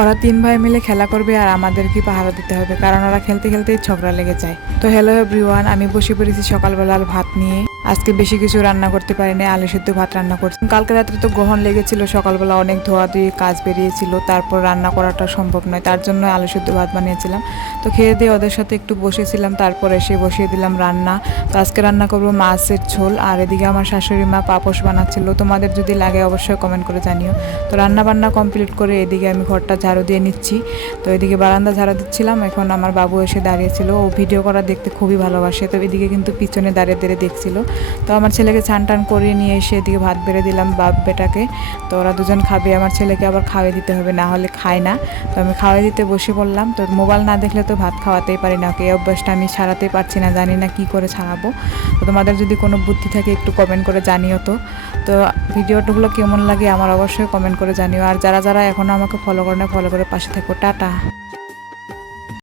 ওরা তিন ভাই মিলে খেলা করবে আর আমাদেরকে পাহারা দিতে হবে, কারণ ওরা খেলতে খেলতেই ঝগড়া লেগে যায়। তো হ্যালো এভরিওয়ান আমি বসে পড়েছি সকালবেলার ভাত নিয়ে। আজকে বেশি কিছু রান্না করতে পারিনি, আলু সিদ্ধ ভাত রান্না করছি। কালকে রাত্রে তো গ্রহণ লেগেছিল, সকালবেলা অনেক ধোয়াধুয়ি কাজ বেরিয়েছিল, তারপর রান্না করাটা সম্ভব নয়, তার জন্য আলু সিদ্ধ ভাত বানিয়েছিলাম। তো খেয়ে দিয়ে ওদের সাথে একটু বসেছিলাম, তারপর এসে বসিয়ে দিলাম রান্না। তো আজকে রান্না করব মাছের ঝোল, আর এদিকে আমার শাশুড়ি মা পাপোশ বানাচ্ছিল। তোমাদের যদি লাগে অবশ্যই কমেন্ট করে জানিও। তো রান্না বান্না কমপ্লিট করে এদিকে আমি ঘরটা ঝাড়ু দিয়ে নিচ্ছি। তো এদিকে বারান্দা ঝাড়ু দিচ্ছিলাম, এখন আমার বাবু এসে দাঁড়িয়েছিল। ও ভিডিও করা দেখতে খুবই ভালোবাসে, তো এদিকে কিন্তু পিছনে দাঁড়িয়ে দাঁড়িয়ে দেখছিল। তো আমার ছেলেকে ছান টান করিয়ে নিয়ে এসে এদিকে ভাত বেড়ে দিলাম বাপ বেটাকে। তো ওরা দুজন খাবে, আমার ছেলেকে আবার খাওয়াই দিতে হবে, না হলে খায় না। তো আমি খাওয়াই দিতে বসে পড়লাম, তো মোবাইল না দেখলে তো ভাত খাওয়াতেই পারি না। ওকে এই অভ্যাসটা আমি ছাড়াতেই পারছি না, জানি না কি করে ছাড়াবো তো তোমাদের যদি কোনো বুদ্ধি থাকে একটু কমেন্ট করে জানিও তো। তো ভিডিওগুলো কেমন লাগে আমার অবশ্যই কমেন্ট করে জানিও। আর যারা যারা এখনও আমাকে ফলো করে না ফলো করে পাশে থেকো টাটা।